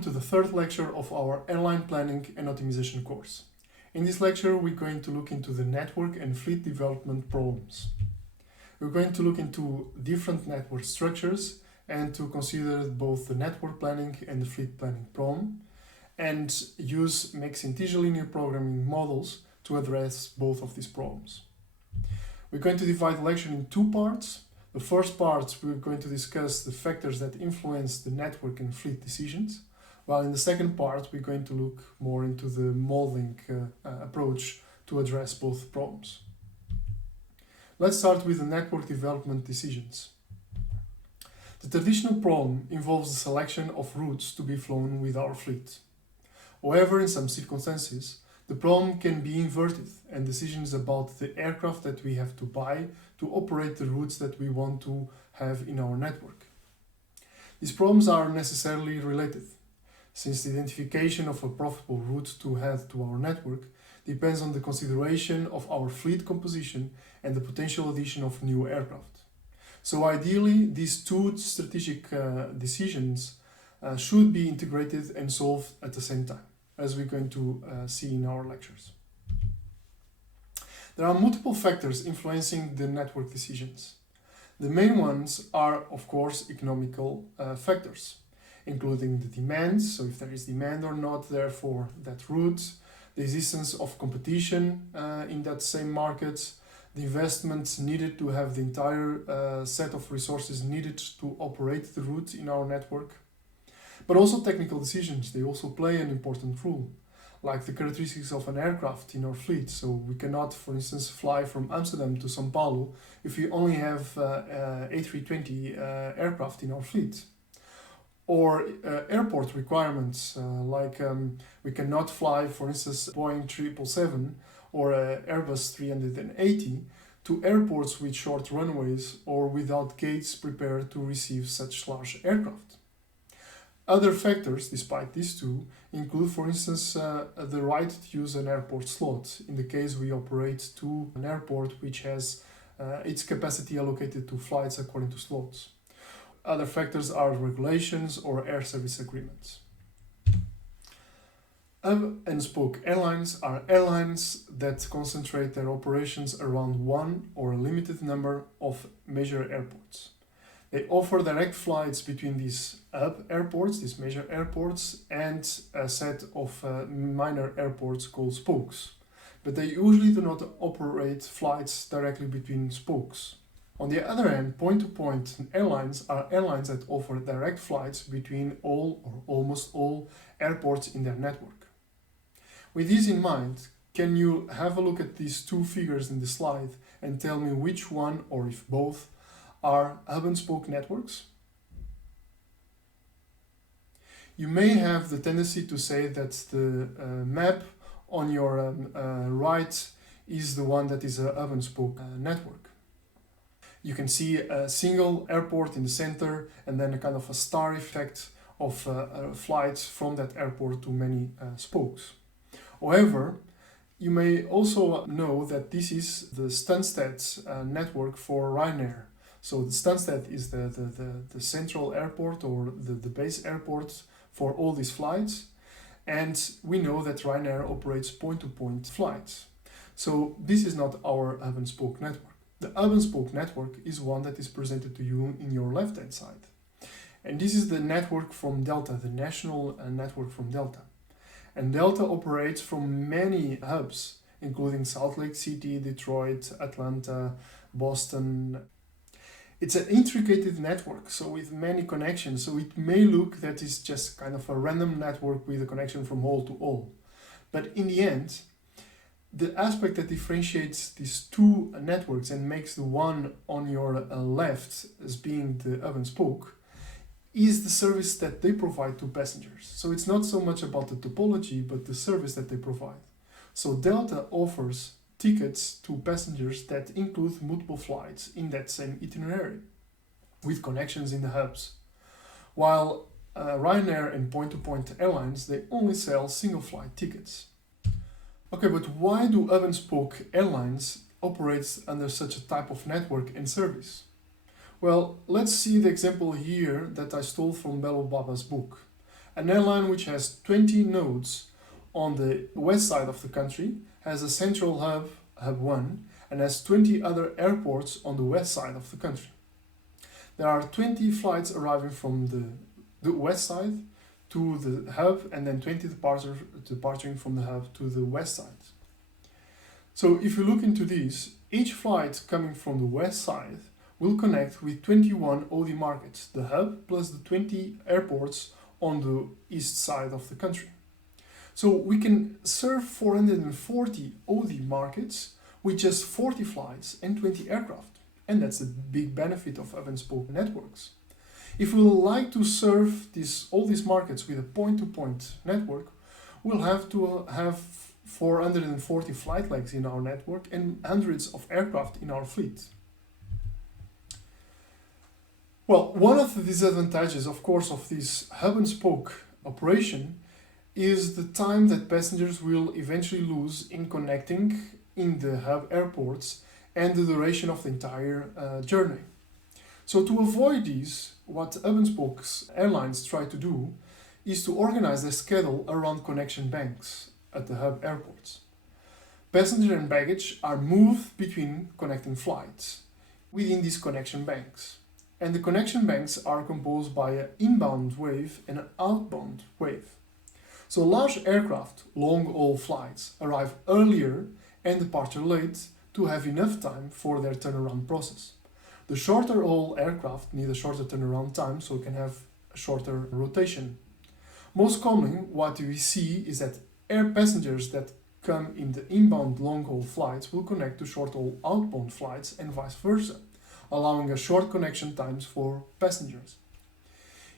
welcome to the third lecture of our Airline Planning and Optimization course. In this lecture, we're going to look into the network and fleet development problems. We're going to look into different network structures and to consider both the network planning and the fleet planning problem, and use mixed integer linear programming models to address both of these problems. We're going to divide the lecture in two parts. The first part, we're going to discuss the factors that influence the network and fleet decisions, while in the second part, we're going to look more into the modeling approach to address both problems. Let's start with the network development decisions. The traditional problem involves the selection of routes to be flown with our fleet. However, in some circumstances, the problem can be inverted, and decisions about the aircraft that we have to buy to operate the routes that we want to have in our network. These problems are necessarily related, since the identification of a profitable route to add to our network depends on the consideration of our fleet composition and the potential addition of new aircraft. So ideally, these two strategic decisions should be integrated and solved at the same time, as we're going to see in our lectures. There are multiple factors influencing the network decisions. The main ones are, of course, economical factors, including the demand, so if there is demand or not there for that route, the existence of competition in that same market, the investments needed to have the entire set of resources needed to operate the route in our network. But also technical decisions, they also play an important role, like the characteristics of an aircraft in our fleet. So we cannot, for instance, fly from Amsterdam to São Paulo if we only have A320 aircraft in our fleet. Or airport requirements, we cannot fly, for instance, Boeing 777 or Airbus 380 to airports with short runways or without gates prepared to receive such large aircraft. Other factors, despite these two, include, for instance, the right to use an airport slot in the case we operate to an airport which has its capacity allocated to flights according to slots. Other factors are regulations or air service agreements. Hub and spoke airlines are airlines that concentrate their operations around one or a limited number of major airports. They offer direct flights between these hub airports, these major airports, and a set of minor airports called spokes. But they usually do not operate flights directly between spokes. On the other hand, point-to-point airlines are airlines that offer direct flights between all or almost all airports in their network. With this in mind, can you have a look at these two figures in the slide and tell me which one, or if both, are hub and spoke networks? You may have the tendency to say that the map on your right is the one that is a hub and spoke network. You can see a single airport in the center and then a kind of a star effect of flights from that airport to many spokes. However, you may also know that this is the Stansted network for Ryanair. So the Stansted is the central airport or the base airport for all these flights. And we know that Ryanair operates point-to-point flights. So this is not our hub and spoke network. The hub and spoke network is one that is presented to you in your left-hand side. And this is the network from Delta, the national network from Delta. And Delta operates from many hubs, including Salt Lake City, Detroit, Atlanta, Boston. It's an intricate network, so with many connections, so it may look that it's just kind of a random network with a connection from all to all. But in the end, the aspect that differentiates these two networks and makes the one on your left as being the hub and spoke is the service that they provide to passengers. So it's not so much about the topology, but the service that they provide. So Delta offers tickets to passengers that include multiple flights in that same itinerary, with connections in the hubs. While Ryanair and point-to-point airlines, they only sell single flight tickets. Okay, but why do hub and spoke airlines operate under such a type of network and service? Well, let's see the example here that I stole from Bello Baba's book. An airline which has 20 nodes on the west side of the country has a central hub, Hub 1, and has 20 other airports on the west side of the country. There are 20 flights arriving from the west side to the hub, and then 20 departing from the hub to the west side. So if you look into these, each flight coming from the west side will connect with 21 OD markets, the hub plus the 20 airports on the east side of the country. So we can serve 440 OD markets with just 40 flights and 20 aircraft. And that's a big benefit of hub-and-spoke networks. If we would like to serve all these markets with a point-to-point network, we'll have to have 440 flight legs in our network and hundreds of aircraft in our fleet. Well, one of the disadvantages, of course, of this hub-and-spoke operation is the time that passengers will eventually lose in connecting in the hub airports and the duration of the entire journey. So to avoid these, what hub-and-spoke airlines try to do is to organize their schedule around connection banks at the hub airports. Passenger and baggage are moved between connecting flights within these connection banks. And the connection banks are composed by an inbound wave and an outbound wave. So large aircraft, long-haul flights, arrive earlier and depart late to have enough time for their turnaround process. The shorter haul aircraft need a shorter turnaround time so it can have a shorter rotation. Most commonly, what we see is that air passengers that come in the inbound long-haul flights will connect to short-haul outbound flights and vice versa, allowing a short connection times for passengers.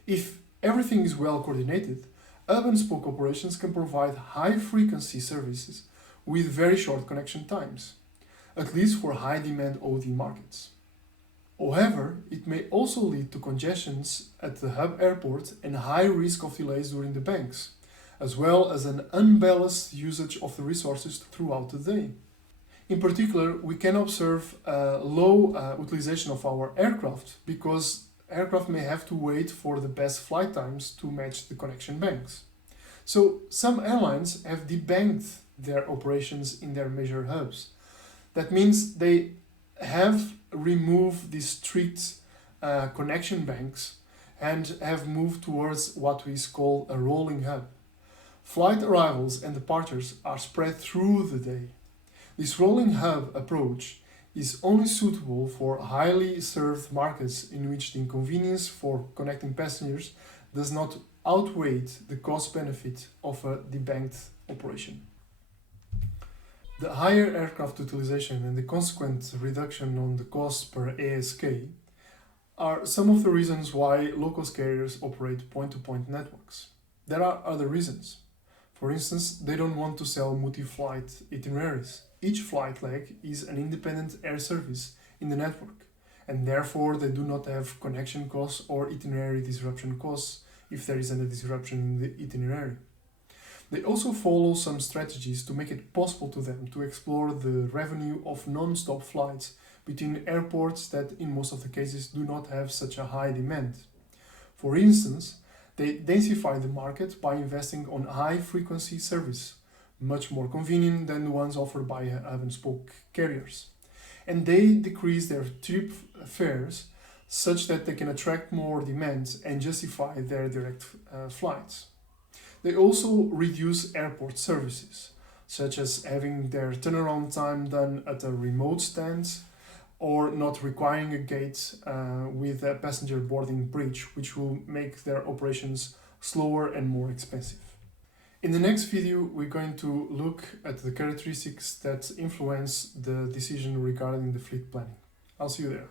If everything is well coordinated, hub-and-spoke operations can provide high-frequency services with very short connection times, at least for high-demand OD markets. However, it may also lead to congestions at the hub airport and high risk of delays during the banks, as well as an unbalanced usage of the resources throughout the day. In particular, we can observe low utilization of our aircraft because aircraft may have to wait for the best flight times to match the connection banks. So some airlines have debanked their operations in their major hubs. That means they have removed these strict connection banks and have moved towards what we call a rolling hub. Flight arrivals and departures are spread through the day. This rolling hub approach is only suitable for highly served markets in which the inconvenience for connecting passengers does not outweigh the cost benefit of a debanked operation. The higher aircraft utilization and the consequent reduction on the cost per ASK are some of the reasons why low-cost carriers operate point-to-point networks. There are other reasons. For instance, they don't want to sell multi-flight itineraries. Each flight leg is an independent air service in the network, and therefore they do not have connection costs or itinerary disruption costs if there is a disruption in the itinerary. They also follow some strategies to make it possible to them to explore the revenue of non-stop flights between airports that in most of the cases do not have such a high demand. For instance, they densify the market by investing on high-frequency service, much more convenient than the ones offered by hub-and-spoke carriers. And they decrease their trip fares such that they can attract more demand and justify their direct flights. They also reduce airport services, such as having their turnaround time done at a remote stand or not requiring a gate with a passenger boarding bridge, which will make their operations slower and more expensive. In the next video, we're going to look at the characteristics that influence the decision regarding the fleet planning. I'll see you there.